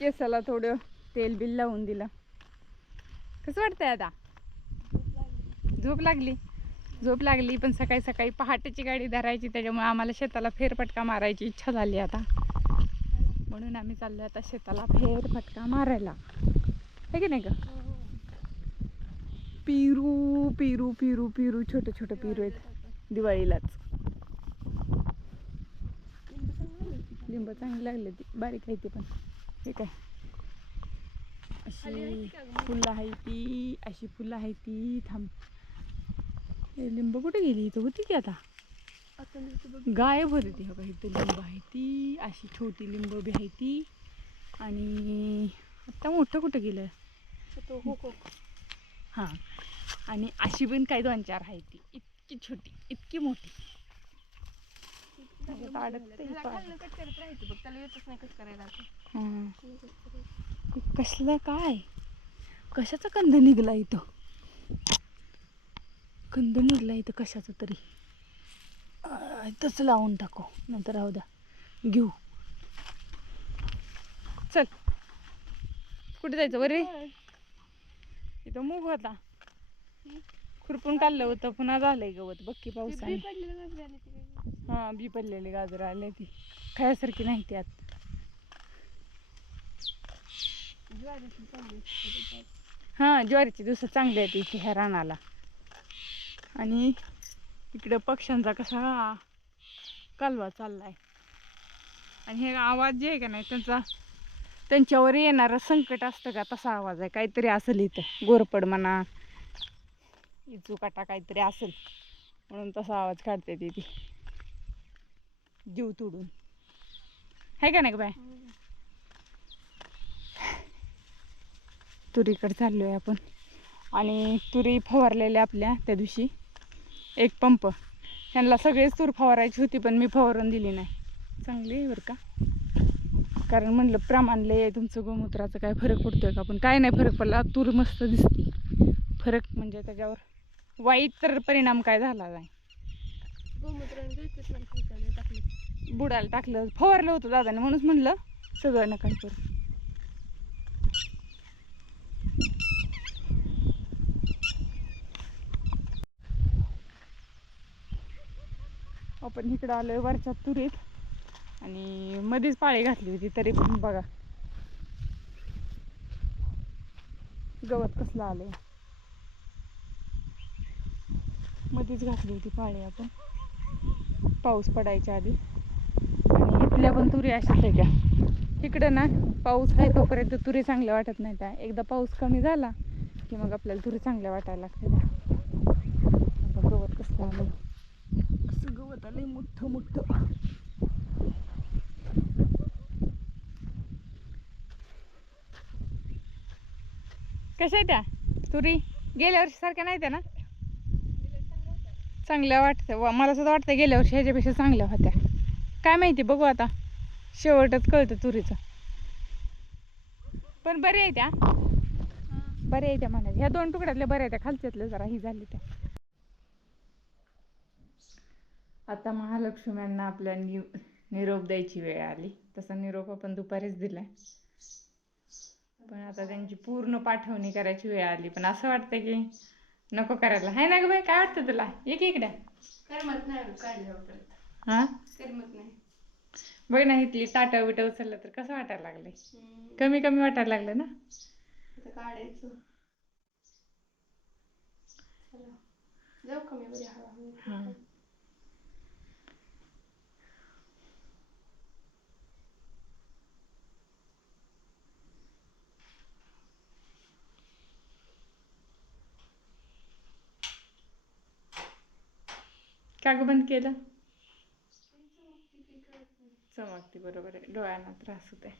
केसाला थोडं तेल बिल लावून दिलं. कसं वाटतंय आता? झोप लागली. झोप लागली पण सकाळी सकाळी पहाटेची गाडी धरायची त्याच्यामुळे आम्हाला शेताला फेरफटका मारायची इच्छा झाली आता. म्हणून आम्ही चाललो आता शेताला फेरफटका मारायला. आहे की नाही का पिरू पिरू पिरू पिरू छोटे छोटे पिरू आहेत दिवाळीलाच. लिंब चांगली लागले ती बारीक आहे ती पण. हे काय अशी फुलं आहे ती अशी फुलं आहे ती. थांब. हे लिंब कुठे गेली? इथं होती की आता? गायब होती ती. बघा इथं लिंब आहे ती. अशी छोटी लिंब बी आहे ती. आणि आता मोठं कुठं गेलं? हां आणि अशी पण काही दोन चार आहे ती. इतकी छोटी इतकी मोठी. अडकते हे पाय. हां. हे कसलं काय? कशाचा कंद निघला इथं? कंद निघला इथं कशाचा तरी. इथंच लावून टाकू. नंतर राहू द्या. घेऊ. चल. कुठे जायचं बरे? इथं मूग होता. खुरपून काढलं होतं. पुन्हा झालंय गवत. बघ की पावसाने हा बी पडलेली गाजर आले ती खायासारखी नाही ती आत. हा ज्वारीचे दिवस चांगले आहेत इथे ह्या रानाला. आणि इकडं पक्ष्यांचा कसा कालवा चाललाय. आणि हे आवाज जे आहे का नाही त्यांचा त्यांच्यावर येणारं संकट असतं का? तसा आवाज आहे. काहीतरी असेल इथं. गोरपड म्हणा इचूकाटा काहीतरी असेल. म्हणून तसा आवाज काढते ती जीव तोडून. आहे का नाही का बाय तुरीकडे चाललो आहे आपण. आणि तुरी फवारलेल्या आपल्या त्या दिवशी. एक पंप. त्यांना सगळेच तूर फवारायची होती पण मी फवारून दिली नाही. चांगली आहे बरं का? कारण म्हणलं प्रमाण लय आहे तुमचं गोमूत्राचं काय फरक पडतोय का? पण काय नाही फरक पडला तूर मस्त दिसते. फरक म्हणजे त्याच्यावर वाईट तर परिणाम काय झाला नाही. बुडाला टाकलं. फवारलं होतं दादाने म्हणूनच म्हणलं सगळं नका करू. आपण इकडं आलोय वरच्या तुरीत. आणि मध्येच पाळी घातली होती तरी पण बघा. गवत कसलं आलंय. मध्येच घातली होती पाळी आपण. पाऊस पडायच्या आधी. आणि इथल्या पण तुरी अशाच आहे का इकडं ना पाऊस आहे तोपर्यंत तुरी चांगल्या वाटत नाही त्या. एकदा पाऊस कमी झाला की मग आपल्याला तुरी चांगल्या वाटायला लागते गवत कसलं आलं आलंय मोठं मोठं. कशा आहे त्या? तुरी? गेल्या वर्षी सारख्या नाही त्या ना? चांगल्या वाटतं. मला सुद्धा वाटतं गेल्या वर्षी ह्याच्यापेक्षा चांगल्या होत्या. काय माहिती बघू आता. शेवटच कळतं तुरीचं. पण बरे आहे त्या. बरे आहे त्या म्हणायच्या ह्या दोन तुकड्यातल्या बऱ्या त्या. खालच्यातल्या जरा ही झाली त्या. आता महालक्ष्म्यांना आपल्या नि निरोप द्यायची वेळ आली. तसा निरोप आपण दुपारीच दिलाय. पण आता त्यांची पूर्ण पाठवणी करायची वेळ आली. पण असं वाटतं की नको करायला. हाय ना ग बाई? काय वाटतं तुला? एक इकडे. करमत नाही हा? करमत नाही. बघ ना इथली ताटं बिटं उचललं तर कसं वाटायला लागलंय? कमी कमी वाटायला लागलं ना? काढायचं. चला. जाऊ कमी का ग बंद केलं? चमकते बरोबर आहे. डोळ्यांना त्रास होते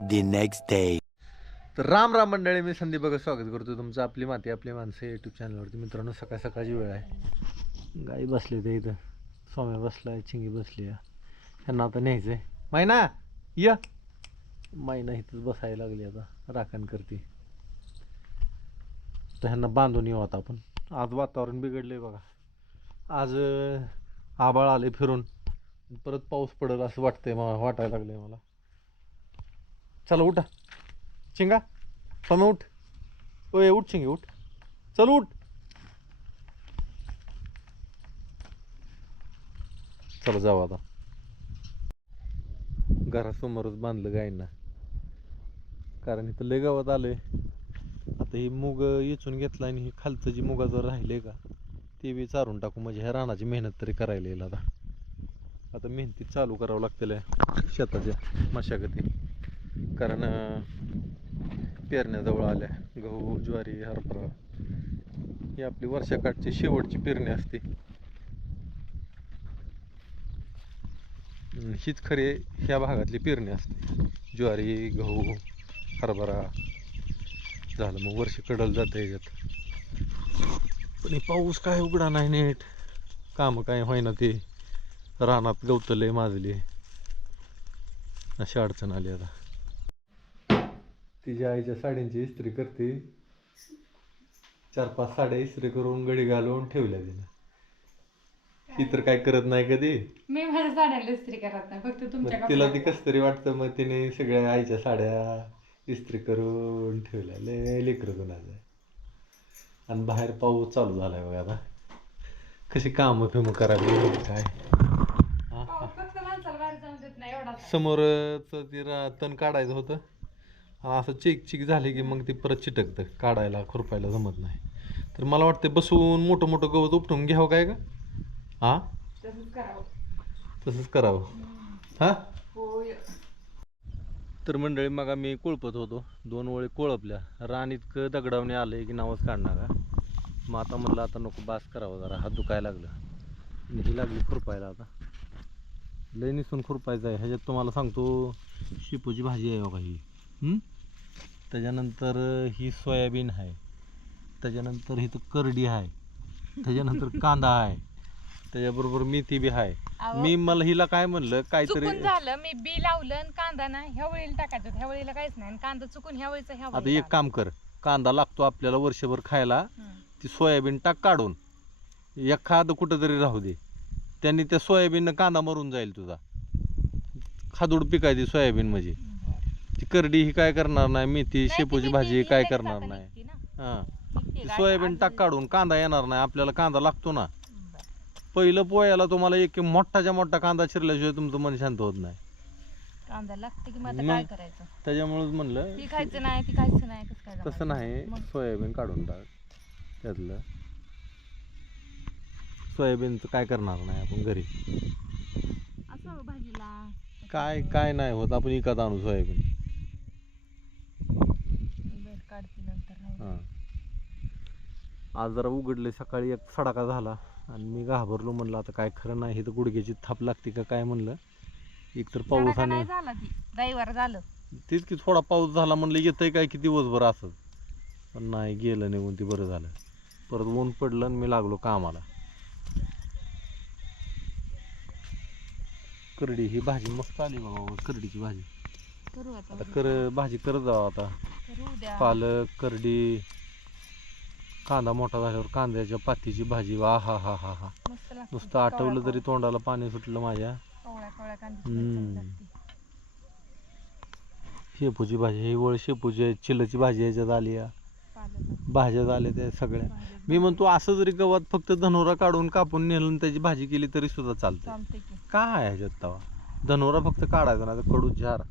the next day. तर राम राम मंडळी मी संदीप बघा स्वागत करतो तुमचं आपली माती आपली माणसं यूट्यूब चॅनलवरती मित्रांनो सकाळ सकाळची वेळ आहे. गाई बसले ते इथं. सोम्या बसलाय चिंगी बसली आहे. ह्यांना आता न्यायचं आहे मायना या. मायना इथंच बसायला लागली आता. राखण करते. तर ह्यांना बांधून येऊ आता आपण. आज वातावरण बिघडलंय बघा. आज आबाळ आले फिरून. परत पाऊस पडेल असं वाटतंय मला वाटायला लागलंय मला. चला उठा. चिंगा समय उठ. ओय उठ चिंगे उठ. चल उठ. चला जाऊ आता. घरासमोरच बांधलं गायींना. कारण इथं लय गावात आलंय. आता ही मुग येचून घेतला आणि ही खालचं जी जर राहिले का ते बी चारून टाकू. म्हणजे ह्या रानाची मेहनत तरी करायला येईल आता. आता मेहनती चालू करावं लागतील शेताच्या मशागती. कारण पेरण्याजवळ आल्या. गहू ज्वारी हरभरा. ही आपली वर्षाकाठची शेवटची पेरणी असते. हीच खरी ह्या भागातली पेरणी असते. ज्वारी गहू हरभरा. झालं. मग वर्ष कडल जातं याच्यात. पण हे पाऊस काय उघडा नाही नीट. काम काय होईना ते. रानात गवतले माजले. अशी अडचण आली आता. तिच्या आईच्या साड्यांची इस्त्री करते. चार पाच साड्या इस्त्री करून गडी घालून ठेवल्या तिने. ही तर काय करत नाही कधी. मी माझ्या साड्याला इस्त्री करत नाही. फक्त तुमच्या तिला ती कस तरी वाटतं. मग तिने सगळ्या आईच्या साड्या इस्त्री करून ठेवल्या. लय लेकरं गुणाचं आणि बाहेर पाऊस चालू झालाय बघा आता. कशी कामं फिमं करावी काय? हा? समोरच ती तण काढायचं होतं. असं चिक चिक झाले की मग ती परत चिटकतं. काढायला खुरपायला जमत नाही. तर मला वाटतं बसून मोठं मोठं गवत उपटून घ्यावं काय का हां? तसंच करावं. तसंच करावं. हां? तर मंडळी मग आम्ही कोळपत होतो. दोन ओळी कोळपल्या. रान इतकं दगडावणे आलं की नावच काढणार का मग आता म्हणलं आता नको बास करावं जरा हात दुखायला लागलं. आणि ही लागली खुरपायला आता. लय निसून खुरपायचं आहे. ह्याच्यात तुम्हाला सांगतो शेपूची भाजी आहे बघा ही. त्याच्यानंतर ही सोयाबीन आहे. त्याच्यानंतर ही तर करडी आहे. त्याच्यानंतर कांदा आहे. त्याच्याबरोबर मेथी बी आहे अहो, मी मला हिला काय म्हणलं काहीतरी चुकून झालं मी बी लावलं आणि कांदा ना ह्या वेळेला टाकायचं ह्या वेळेला काहीच नाही. आणि कांदा चुकून ह्या वेळेचा ह्या वेळेला एक काम कर. कांदा लागतो आपल्याला वर्षभर खायला. ती सोयाबीन टाक काढून. एखादं कुठं तरी राहू दे. त्यांनी त्या सोयाबीननं कांदा मरून जाईल तुझा. खादूड पिकायची सोयाबीन म्हणजे. ती करडी ही काय करणार नाही? मेथी नाही, ती शेपूची मेथी भाजी ही काय लगेच करणार आता नाही? निघते ना. हा. निघते ती का? सोयाबीन टाक काढून कांदा येणार नाही. आपल्याला कांदा लागतो ना. पहिलं पोयाला तुम्हाला एक मोठाच्या मोठा कांदा चिरल्याशिवाय तुमचं मन शांत होत नाही. कांदा लागते की मग आता मग- काय करायचं? त्याच्यामुळेच म्हणलं ती खायचं नाही ती खायचं नाही कसं काय तसं जमायचं? नाही मग? सोयाबीन काढून टाक त्यातलं. सोयाबीनचं काय करणार नाही आपण घरी. असं भाजीला. काय काय नाही होत आपण विकत आणू सोयाबीन. बरं, काढते नंतर. राहू दे. हां. आज जरा उघडले सकाळी एक सडाका झाला. आणि मी घाबरलो म्हणलं आता काय खरं नाही हे तर गुडघ्याची थाप लागते का काय म्हणलं? एक तर पाऊस आणि नाही झाला ती? दैवार झालं. तेच की थोडा पाऊस झाला म्हणलं येतंय काय की दिवसभर असंच पण नाही गेलं निघून ती बरं झालं. परत ऊन पडलं आणि मी लागलो कामाला. करडी ही भाजी मस्त आली बाबा करडीची भाजी. करू आता आता कर भाजी करत जावं आता. करू पालक करडी कांदा मोठा झाल्यावर कांद्याच्या पातीची भाजी वा हा हा हा हा. नुसतं आठवलं तरी तोंडाला पाणी सुटलं माझ्या. शेपूची भाजी ही वळ शेपूची आहे, चिलची भाजी याच्यात आली भाज्या झाल्या त्या सगळ्या. मी म्हणतो असं जरी गवत फक्त धनोरा काढून कापून नेलं त्याची भाजी केली तरी सुद्धा चालते काय ह्याच्यात तवा? धनोरा फक्त काढायचा ना कडू झार.